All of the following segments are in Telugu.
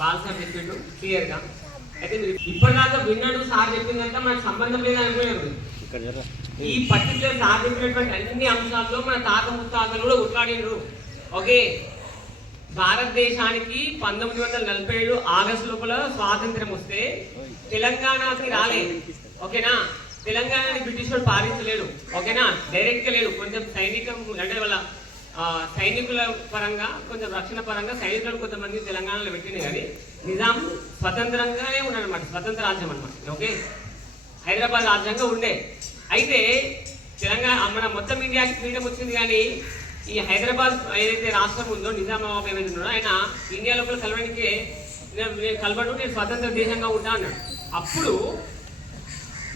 బాలసార్ చెప్పిండు క్లియర్గా. అయితే ఇప్పటిదాకా విన్నాడు సార్ చెప్పిందంతా మనకు సంబంధం లేదా అనుకోలేదు. ఈ పర్టికులర్ సార్ చెప్పినటువంటి అన్ని అంశాల్లో మన తాత ముత్తాతలు కూడా కొట్లాడినరు. ఓకే, భారతదేశానికి 1947 ఆగస్టు లోపల స్వాతంత్రం వస్తే తెలంగాణకి రాలేదు. ఓకేనా, తెలంగాణని బ్రిటిష్ వాడు పాలించలేడు. ఓకేనా, డైరెక్ట్ గా లేడు. కొంచెం సైనికం అంటే వాళ్ళ సైనికుల పరంగా కొంచెం రక్షణ పరంగా సైనికులు కొంతమంది తెలంగాణలో పెట్టింది. కానీ నిజాం స్వతంత్రంగానే ఉన్నాడు అనమాట, స్వతంత్ర రాజ్యం అనమాట. ఓకే, హైదరాబాద్ రాజ్యంగా ఉండే. అయితే తెలంగాణ మన మొత్తం ఇండియాకి ఫ్రీడమ్ వచ్చింది. కానీ ఈ హైదరాబాద్ ఏదైతే రాష్ట్రం ఉందో నిజామాబాద్ ఏదైతే ఉన్నాడో ఆయన ఇండియా లోపల కలవడానికి కలవడం నేను స్వతంత్ర దేశంగా ఉంటా అన్నాడు. అప్పుడు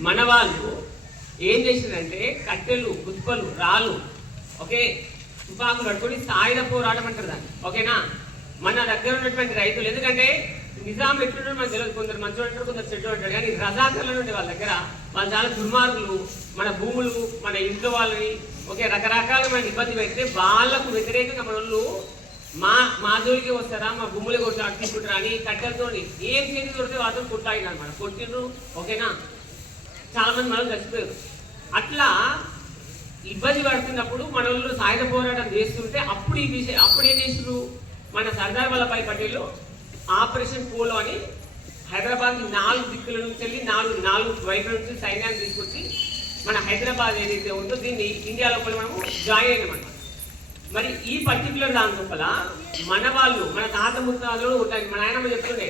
మన వాళ్ళు ఏం చేసిందంటే కట్టెలు, గుత్పలు, రాళ్ళు, ఓకే, తుపాకులు పట్టుకొని సాయుధ పోరాటం అంటారు దాన్ని. ఓకేనా, మన దగ్గర ఉన్నటువంటి రైతులు, ఎందుకంటే నిజాం ఎట్లుంటారు మనకు తెలియదు, కొందరు మంచిగా ఉంటారు, కొందరు చెడ్డ ఉంటారు. కానీ రజాకర్లు ఉండే వాళ్ళ దగ్గర వాళ్ళు చాలా దుర్మార్గులు, మన భూములు, మన ఇంట్లో వాళ్ళని ఓకే రకరకాల మన ఇబ్బంది పెడితే వాళ్ళకు వ్యతిరేకంగా మన వాళ్ళు మా జోలికి వస్తారా, మా భూములే కొట్టి తీసుకుంటారా అని కట్టెలతో ఏం చేసి దొరికితే వాళ్ళతో కొట్లాడిన అనమాట, కొట్టిండ్రు. ఓకేనా, చాలా మంది మనల్ని చచ్చిపోయారు. అట్లా ఇబ్బంది పడుతున్నప్పుడు మన వాళ్ళు సాయుధ పోరాటం చేస్తుంటే అప్పుడు ఈ విషయం అప్పుడు ఏం చేసారు, మన సర్దార్ వల్లభాయ్ పటేల్ ఆపరేషన్ పోలో అని హైదరాబాద్ 4 దిక్కుల నుంచి వెళ్ళి 4 వైపుల నుంచి సైన్యాన్ని తీసుకొచ్చి మన హైదరాబాద్ ఏదైతే ఉందో దీన్ని ఇండియా లోపల మనము జాయిన్ అయినామన్నమాట. మరి ఈ పర్టికులర్ దాని లోపల మన వాళ్ళు, మన తాత ముత్తాతలు ఉంటాయి. మన ఆయనమ్మ చెప్తుండే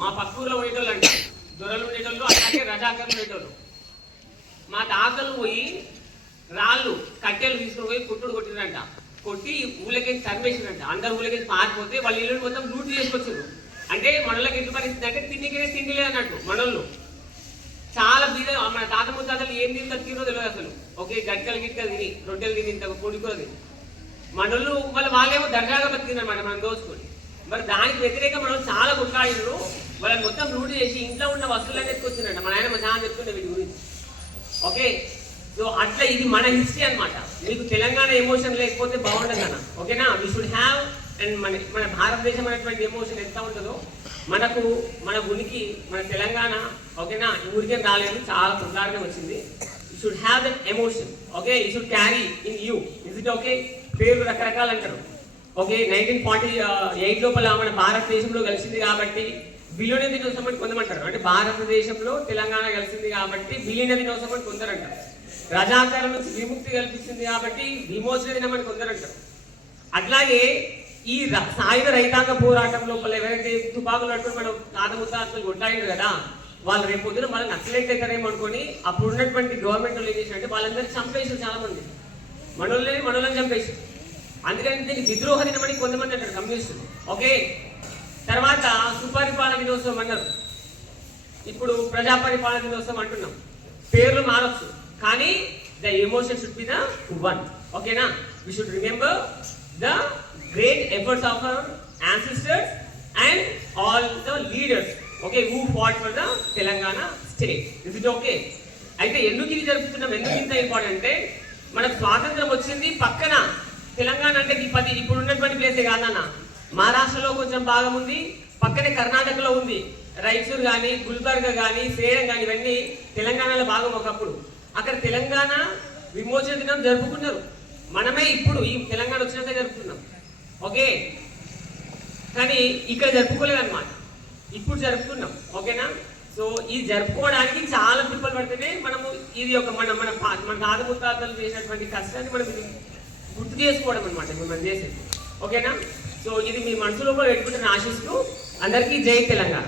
మా పక్కూరులో ఉండేటోళ్ళు అంటే దొరలు ఉండేటోళ్ళు, అలాగే రజాకర్లు ఉండేటోళ్ళు. మా తాతలు పోయి రాళ్ళు కట్టెలు తీసుకుని పోయి కుట్టుడు కొట్టిరంట, కొట్టి ఊళ్ళకేసి తరిమేసిరంట. అందరు ఊళ్ళకేసి పారిపోతే వాళ్ళ ఇల్లు మొత్తం లూట్ చేసుకొచ్చారు. అంటే మనలోకి ఎట్లా పరిస్థితి అంటే తిండికినే తిండి లేదన్నట్టు. మనోళ్ళు చాలా బీద. మన తాత ముత్తాతలు ఏం తింటారు తినో తెలియదు అసలు. ఓకే, గట్కలు గిట్కలు తిని, రొట్టెలు తిని, ఇంత పొడికూరది మనోళ్ళు వాళ్ళేమో దర్జాగా బతికిందన్నమాట మనం దోచుకొని. మరి దానికి వ్యతిరేకంగా మనం చాలా కొట్లాడినారు. వాళ్ళని మొత్తం లూట్ చేసి ఇంట్లో ఉన్న వస్తువులన్నీ ఎత్తుకొచ్చినట్ట. మన ఆయన చాలా చెప్తుండే వీటి గురించి. ఓకే, సో అట్లా ఇది మన హిస్టరీ అనమాట. మీకు తెలంగాణ ఎమోషన్ లేకపోతే బాగుండదు అన్న. ఓకేనా, వీ షుడ్ హ్యావ్. అండ్ మన భారతదేశం అనేటువంటి ఎమోషన్ ఎంత ఉంటుందో మనకు, మన ఉనికి, మన తెలంగాణ ఓకేనా ఊరికే రాలేదు, చాలా ప్రకారంగా వచ్చింది. You should have that emotion. Okay, you should carry in you. Is it okay? పేర్లు రకరకాలు అంటారు. ఓకే, 1948 లోపల మన భారతదేశంలో కలిసింది కాబట్టి విలీన దినోత్సవం అని కొందమంటారు. అంటే భారతదేశంలో తెలంగాణ కలిసింది కాబట్టి విలీన దినోత్సవం అని కొందరంటారు. రజాకారం నుంచి విముక్తి కల్పిస్తుంది కాబట్టి విమోచన దినం అని కొందరంటారు. అట్లాగే ఈ సాయుధ రైతాంగ పోరాటం లోపల ఎవరైతే తుపాకులు పట్టుకుని మనం తాత ముత్తాతలు కొట్టాయిండ్రు కదా, వాళ్ళు రేపు పొద్దున మనం నక్సలైట్ అవుతారేమో అనుకుని అప్పుడు ఉన్నటువంటి గవర్నమెంట్ వాళ్ళు ఏం చేసినట్టే వాళ్ళందరినీ చంపేసారు. చాలా మంది మనోళ్ళని చంపేసారు. అందుకని దీన్ని విద్రోహ దినం అని కొంతమంది అంటారు కమ్యూనిస్టులు. ఓకే, తర్వాత సుపరిపాలన దినోత్సవం అన్నారు, ఇప్పుడు ప్రజా పరిపాలన దినోత్సవం అంటున్నాం. పేర్లు మారచ్చు కానీ the emotion should be the one. ఓకేనా, we should remember the great efforts of our ancestors and all the leaders, okay, who fought for the Telangana state. Is it okay? అయితే ఎందుకు ఇది జరుపుతున్నాం, ఎందుకు ఇంత ఇంపార్టెంట్ అంటే మనకు స్వాతంత్రం వచ్చింది పక్కన తెలంగాణ అంటే ఇప్పుడు ఉన్నటువంటి ప్లేసే కాదన్న. మహారాష్ట్రలో కొంచెం భాగం ఉంది, పక్కనే కర్ణాటకలో ఉంది. రైచూర్ కానీ, గుల్బర్గా కానీ, సేలం కానీ ఇవన్నీ తెలంగాణలో భాగం ఒకప్పుడు. అక్కడ తెలంగాణ విమోచన దినం జరుపుకున్నారు. మనమే ఇప్పుడు ఈ తెలంగాణ వచ్చినాక జరుపుకున్నాం. ఓకే, కానీ ఇక్కడ జరుపుకోలేదు అనమాట, ఇప్పుడు జరుపుకున్నాం. ఓకేనా, సో ఇది జరుపుకోవడానికి చాలా తిప్పలు పడితేనే మనము ఇది ఒక మన తాత ముత్తాతలు చేసినటువంటి కష్టాన్ని మనం గుర్తు చేసుకోవడం అనమాట మనం చేసేది. ఓకేనా, సో ఇది మీ మనసులో కూడా పెట్టుకుంటే ఆశిస్తూ అందరికీ జై తెలంగాణ.